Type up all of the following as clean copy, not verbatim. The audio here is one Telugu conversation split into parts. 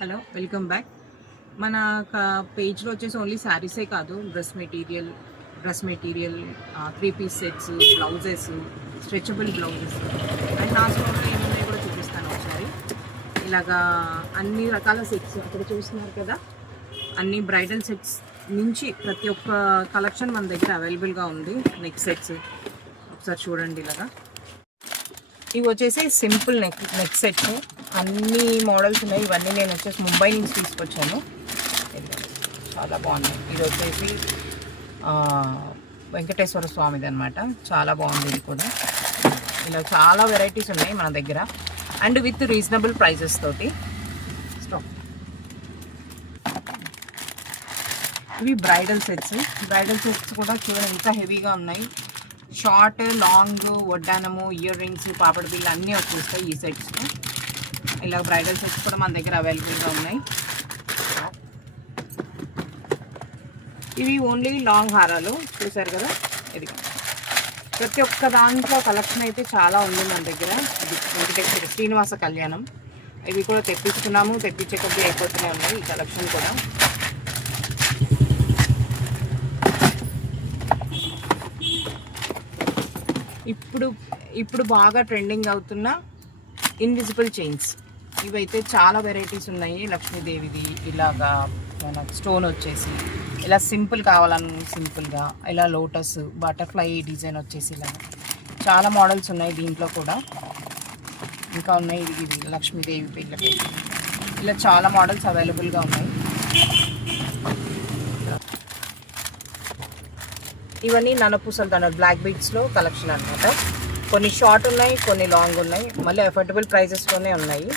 Hello, welcome back. మన పేజ్లో వచ్చేసి ఓన్లీ శారీసే కాదు, dress material 3-piece sets, blouses, stretchable blouses and నా స్టోర్లో ఏమున్నాయి కూడా చూపిస్తాను ఒకసారి. ఇలాగా అన్ని రకాల సెట్స్ అక్కడ చూస్తున్నారు కదా, అన్ని బ్రైడల్ సెట్స్ నుంచి ప్రతి ఒక్క కలెక్షన్ మన దగ్గర అవైలబుల్గా ఉంది. నెక్ సెట్స్ ఒకసారి చూడండి. ఇలాగా ఇవి వచ్చేసి సింపుల్ నెక్ సెట్స్, అన్ని మోడల్స్ ఉన్నాయి. ఇవన్నీ నేను వచ్చేసి ముంబై నుంచి తీసుకొచ్చాను. చాలా బాగున్నాయి. ఇది వచ్చేసి వెంకటేశ్వర స్వామిది అనమాట. చాలా బాగుంది. ఇది కూడా ఇలా చాలా వెరైటీస్ ఉన్నాయి మన దగ్గర అండ్ విత్ రీజనబుల్ ప్రైజెస్ తోటి. స్టాప్. ఇవి బ్రైడల్ సెట్స్ కూడా చూడండి ఎంత హెవీగా ఉన్నాయి. షార్ట్, లాంగ్, వడ్డానము, ఇయర్ రింగ్స్, పాపడ బిల్ అన్నీ వచ్చేస్తాయి ఈ సెట్స్. ఇలా బ్రైడల్ సెట్స్ కూడా మన దగ్గర అవైలబుల్గా ఉన్నాయి. ఇవి ఓన్లీ లాంగ్ హారాలు చూసారు కదా. ఇది ప్రతి ఒక్క దాంట్లో కలెక్షన్ అయితే చాలా ఉంది మన దగ్గర. ఇది వెంకటేశ్వర శ్రీనివాస కళ్యాణం. ఇవి కూడా తెప్పించే కొద్దీ అయిపోతూనే ఉన్నాయి ఈ కలెక్షన్ కూడా. ఇప్పుడు బాగా ట్రెండింగ్ అవుతున్న ఇన్విజిబుల్ చైన్స్. ఇవైతే చాలా వెరైటీస్ ఉన్నాయి. లక్ష్మీదేవిది ఇలాగా మనకు స్టోన్ వచ్చేసి ఇలా సింపుల్ కావాలని సింపుల్గా, ఇలా లోటస్, బటర్ఫ్లై డిజైన్ వచ్చేసి ఇలా చాలా మోడల్స్ ఉన్నాయి దీంట్లో కూడా. ఇంకా ఉన్నాయి. ఇది లక్ష్మీదేవి పిల్లకి ఇలా చాలా మోడల్స్ అవైలబుల్గా ఉన్నాయి. ఇవన్నీ ననపూసలు దండలు బ్లాక్ బీడ్స్లో కలెక్షన్ అనమాట. కొన్ని షార్ట్ ఉన్నాయి, కొన్ని లాంగ్ ఉన్నాయి. మళ్ళీ అఫోర్డబుల్ ప్రైజెస్లోనే ఉన్నాయి.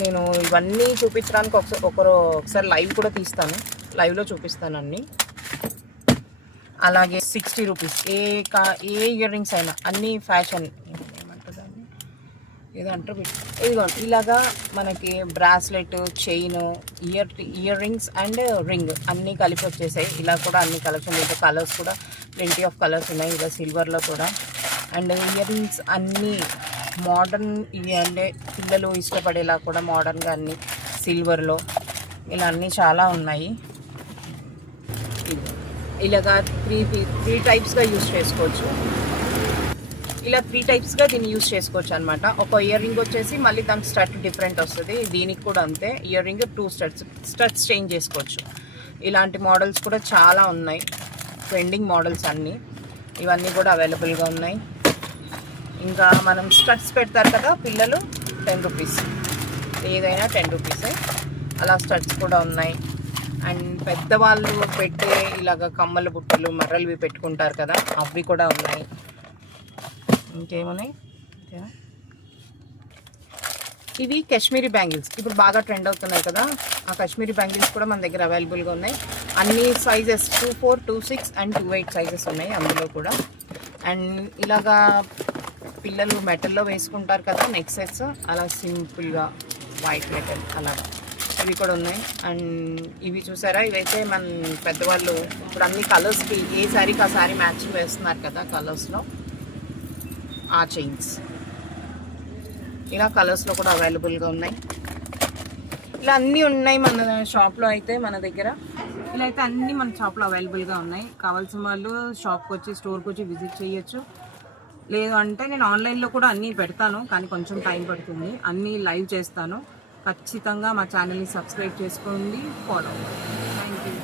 నేను ఇవన్నీ చూపించడానికి ఒకసారి లైవ్ కూడా తీస్తాను. లైవ్లో చూపిస్తాను అన్నీ. అలాగే 60 రూపీస్ ఏ ఇయర్ రింగ్స్ అయినా అన్నీ ఫ్యాషన్ ఏమంటుందండి, ఏదంటారు ఇదిగోండి. ఇలాగా మనకి bracelet, chain, ear rings and ring అన్నీ కలిపి వచ్చేసాయి. ఇలా కూడా అన్ని కలెక్షన్. ఇంకా కలర్స్ కూడా ప్lenty ఆఫ్ కలర్స్ ఉన్నాయి. ఇలా సిల్వర్లో కూడా అండ్ ఇయర్ రింగ్స్ అన్నీ మోడర్న్, ఇవి అంటే పిల్లలు ఇష్టపడేలా కూడా మోడర్న్గా అన్నీ సిల్వర్లో ఇలా అన్నీ చాలా ఉన్నాయి. ఇలాగా త్రీ టైప్స్గా యూజ్ చేసుకోవచ్చు. ఇలా 3 టైప్స్గా దీన్ని యూజ్ చేసుకోవచ్చు అనమాట. ఒక ఇయర్ రింగ్ వచ్చేసి మళ్ళీ దానికి స్టడ్ డిఫరెంట్ వస్తుంది. దీనికి కూడా అంతే. ఇయర్ రింగ్ 2 స్టడ్స్ చేంజ్ చేసుకోవచ్చు. ఇలాంటి మోడల్స్ కూడా చాలా ఉన్నాయి. ట్రెండింగ్ మోడల్స్ అన్నీ. ఇవన్నీ కూడా అవైలబుల్గా ఉన్నాయి. ఇంకా మనం స్టడ్స్ పెడతారు కదా పిల్లలు, 10 రూపీస్, ఏదైనా 10 రూపీసే. అలా స్టడ్స్ కూడా ఉన్నాయి. అండ్ పెద్దవాళ్ళు పెట్టే ఇలాగ కమ్మల బుట్టలు, మర్రలు పెట్టుకుంటారు కదా, అవి కూడా ఉన్నాయి. ఇంకేమున్నాయి, ఇవి కాశ్మీరీ బ్యాంగిల్స్ ఇప్పుడు బాగా ట్రెండ్ అవుతున్నాయి కదా. ఆ కాశ్మీరీ బ్యాంగిల్స్ కూడా మన దగ్గర అవైలబుల్గా ఉన్నాయి. అన్ని సైజెస్ 24, 26 అండ్ 28 సైజెస్ ఉన్నాయి అందులో కూడా. అండ్ ఇలాగా పిల్లలు మెటల్లో వేసుకుంటారు కదా నెక్ సెట్స్, అలా సింపుల్గా వైట్ మెటల్ అలాగా ఇవి కూడా ఉన్నాయి. అండ్ ఇవి చూసారా, ఇవైతే మన పెద్దవాళ్ళు ఇప్పుడు అన్ని కలర్స్కి ఏ శారీకి ఆ శారీ మ్యాచింగ్ వేస్తున్నారు కదా కలర్స్లో. ఆ చైన్స్ ఇలా కలర్స్లో కూడా అవైలబుల్గా ఉన్నాయి. ఇలా అన్నీ ఉన్నాయి మన షాప్లో అయితే. మన దగ్గర ఇలా అయితే అన్నీ మన షాప్లో అవైలబుల్గా ఉన్నాయి. కావాల్సిన వాళ్ళు షాప్కి వచ్చి, స్టోర్కి వచ్చి విజిట్ చేయొచ్చు. లేదు అంటే నేను ఆన్లైన్లో కూడా అన్నీ పెడతాను, కానీ కొంచెం టైం పడుతుంది. అన్నీ లైవ్ చేస్తాను. ఖచ్చితంగా మా ఛానల్ని సబ్స్క్రైబ్ చేసుకోండి, ఫాలో అవ్వండి. Thank you.